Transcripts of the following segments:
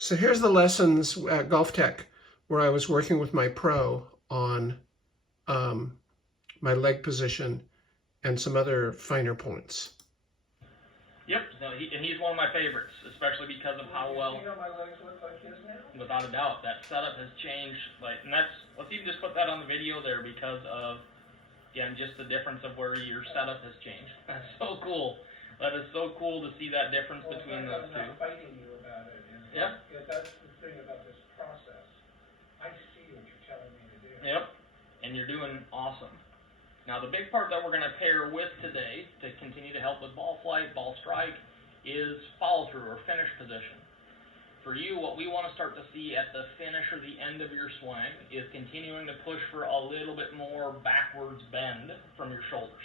So here's the lessons at Golf Tech where I was working with my pro on um, my leg position and some other finer points. Yep, no, and he's one of my favorites, especially because of how well. My legs look like his now? Without a doubt, that setup has changed. And let's even just put that on the video there because of, again, just the difference of where your setup has changed. That's so cool. That is so cool to see that difference between those two. I'm not fighting you about it. Yep. That's the thing about this process. I see what you're telling me to do. Yep, and you're doing awesome. Now the big part that we're going to pair with today to continue to help with ball flight, ball strike, is follow through or finish position. For you, what we want to start to see at the finish or the end of your swing is continuing to push for a little bit more backwards bend from your shoulders.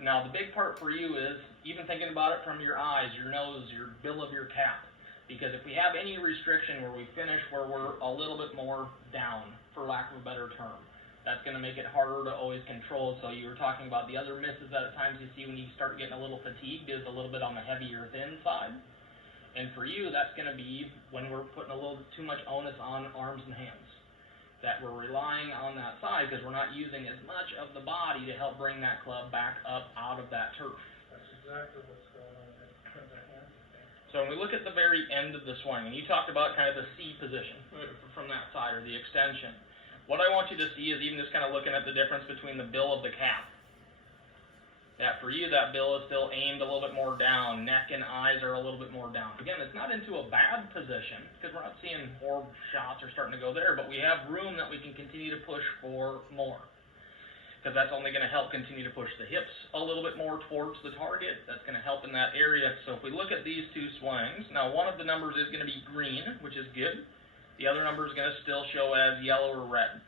Now the big part for you is even thinking about it from your eyes, your nose, your bill of your cap. Because if we have any restriction where we finish where we're a little bit more down, for lack of a better term, that's going to make it harder to always control. So you were talking about the other misses that at times you see when you start getting a little fatigued is a little bit on the heavier thin side. And for you, that's going to be when we're putting a little too much onus on arms and hands. That we're relying on that side because we're not using as much of the body to help bring that club back up out of that turf. That's exactly what's going on in the hands. So when we look at the very end of the swing, and you talked about kind of the C position from that side or the extension. What I want you to see is even just kind of looking at the difference between the bill of the cap. That for you, that bill is still aimed a little bit more down. Neck and eyes are a little bit more down. Again, it's not into a bad position because we're not seeing orb shots are starting to go there, but we have room that we can continue to push for more. Because that's only going to help continue to push the hips a little bit more towards the target. That's going to help in that area. So if we look at these two swings, now one of the numbers is going to be green, which is good. The other number is going to still show as yellow or red.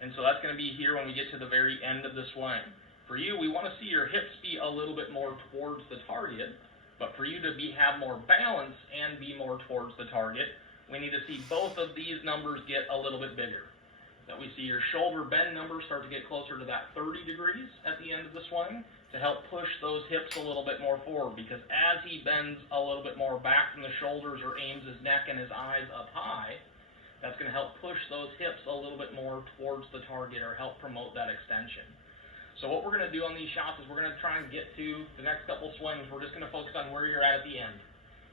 And so that's going to be here when we get to the very end of the swing. For you, we want to see your hips be a little bit more towards the target, but for you to have more balance and be more towards the target, we need to see both of these numbers get a little bit bigger. That we see your shoulder bend numbers start to get closer to that 30 degrees at the end of the swing to help push those hips a little bit more forward, because as he bends a little bit more back from the shoulders or aims his neck and his eyes up high, that's going to help push those hips a little bit more towards the target or help promote that extension. So what we're going to do on these shots is we're going to try and get to the next couple swings. We're just going to focus on where you're at the end.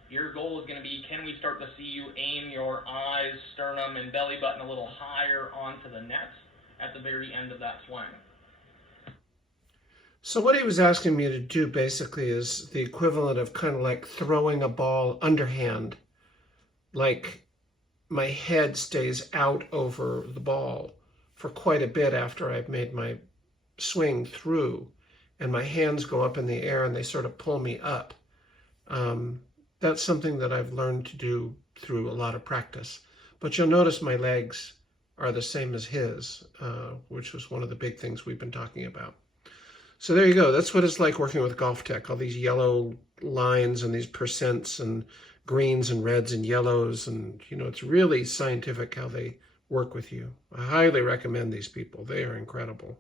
Your goal is going to be, can we start to see you aim your eyes, sternum, and belly button a little higher onto the net at the very end of that swing? So what he was asking me to do basically is the equivalent of kind of like throwing a ball underhand, like my head stays out over the ball for quite a bit after I've made my swing through, and my hands go up in the air and they sort of pull me up. That's something that I've learned to do through a lot of practice. But you'll notice my legs are the same as his, which was one of the big things we've been talking about. So there you go. That's what it's like working with Golf Tech. All these yellow lines and these percents and greens and reds and yellows. And, you know, it's really scientific how they work with you. I highly recommend these people. They are incredible.